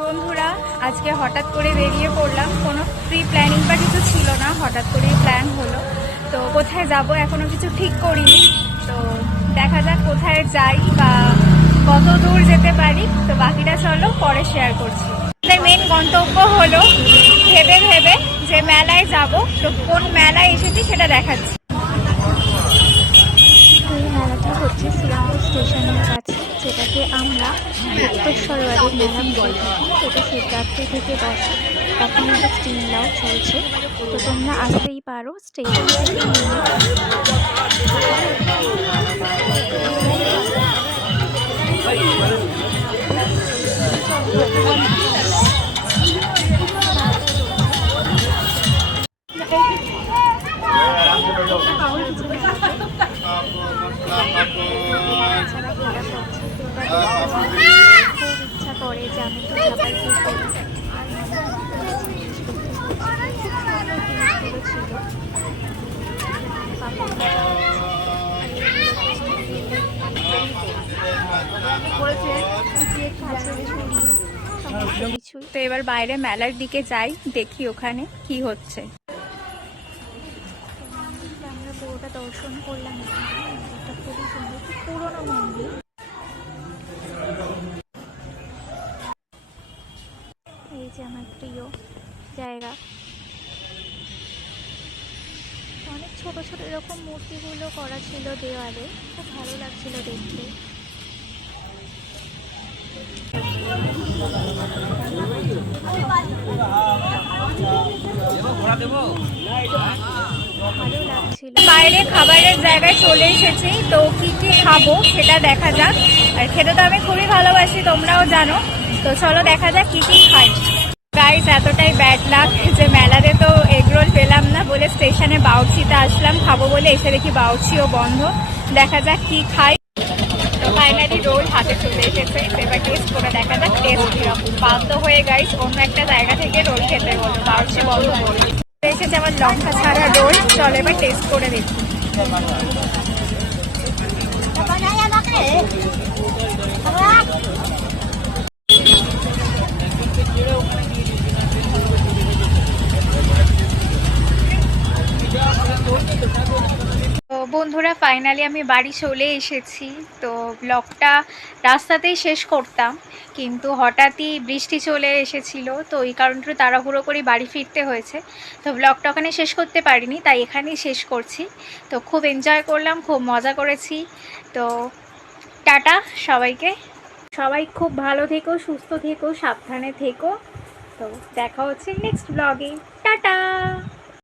বন্ধুরা, আজকে হঠাৎ করে বেরিয়ে পড়লাম। কোনো প্রি প্ল্যানিং বা কিছু ছিল না, হঠাৎ করেই প্ল্যান হলো। তো কোথায় যাব এখনো কিছু ঠিক করিনি। তো দেখা যাক কোথায় যাই বা কত দূর যেতে পারি। তো বাকিটা চলো পরে শেয়ার করছি। মেন গন্তব্য হলো ভেবে ভেবে যে মেলায় যাব। তো কোন মেলায় এসেছি সেটা দেখাচ্ছি। এই মেলাটা হচ্ছে শ্রীরামপুর স্টেশনের কাছে, যেটাকে আমরা গুপ্তেশ্বরবাড়ির মেলা বলে থাকি। এটা শিবরাত্রি থেকে বসে। এখন একটা স্টিম লাউ চলছে, তো তোমরা আসতেই পারো স্টেশন থেকে নেমে। খুব ইচ্ছা করে যে আমি একটু ঝাপাঝাপি করি, আর জিনিসগুলো ছিল। তো এবার বাইরে মেলার দিকে যাই, দেখি ওখানে কি হচ্ছে। আমরা পুরোটা দর্শন করলাম। এটা খুবই সুন্দর, খুব পুরোনো মন্দির। এই যে আমার প্রিয় জায়গা, অনেক ছোট ছোট এরকম মূর্তিগুলো করা ছিল দেওয়ালে, খুব ভালো লাগছিল দেখতে। বাইরে খাবারের জায়গায় চলে এসেছি। তো কি কি খাবো সেটা দেখা যাক। আর খেতে তো আমি খুবই ভালোবাসি, তোমরাও জানো। তো চলো দেখা যাক কি কি খাই। গাইস, এতটাই ব্যাড লাক যে মেলাতে তো এগরোল পেলাম না বলে স্টেশনে বাউচিতে আসলাম খাবো বলে, এসে দেখি বাউচিও বন্ধ। দেখা যাক কি খাই। তো ফাইনালি রোল হাতে চলে এসেছে। এবার টেস্ট করে দেখা যাক টেস্ট কিরকম। বাধ্য হয়ে গাইস অন্য একটা জায়গা থেকে রোল খেতে হলো, বাউচি বন্ধ করে এসেছে আমার লঙ্কা ছাড়া রোল। চলো এবার টেস্ট করে দেখি। তো বন্ধুরা, ফাইনালি আমি বাড়ি চলে এসেছি। তো ব্লগটা রাস্তাতেই শেষ করতাম, কিন্তু হঠাৎই বৃষ্টি চলে এসেছিল। তো এই কারণটা তাড়াহুড়ো করে বাড়ি ফিরতে হয়েছে। তো ব্লগটা ওখানে শেষ করতে পারিনি, তাই এখানেই শেষ করছি। তো খুব এনজয় করলাম, খুব মজা করেছি। তো টাটা সবাইকে। সবাই খুব ভালো থেকো, সুস্থ থেকো, সাবধানে থেকো। তো দেখা হচ্ছে নেক্সট ব্লগে। টাটা।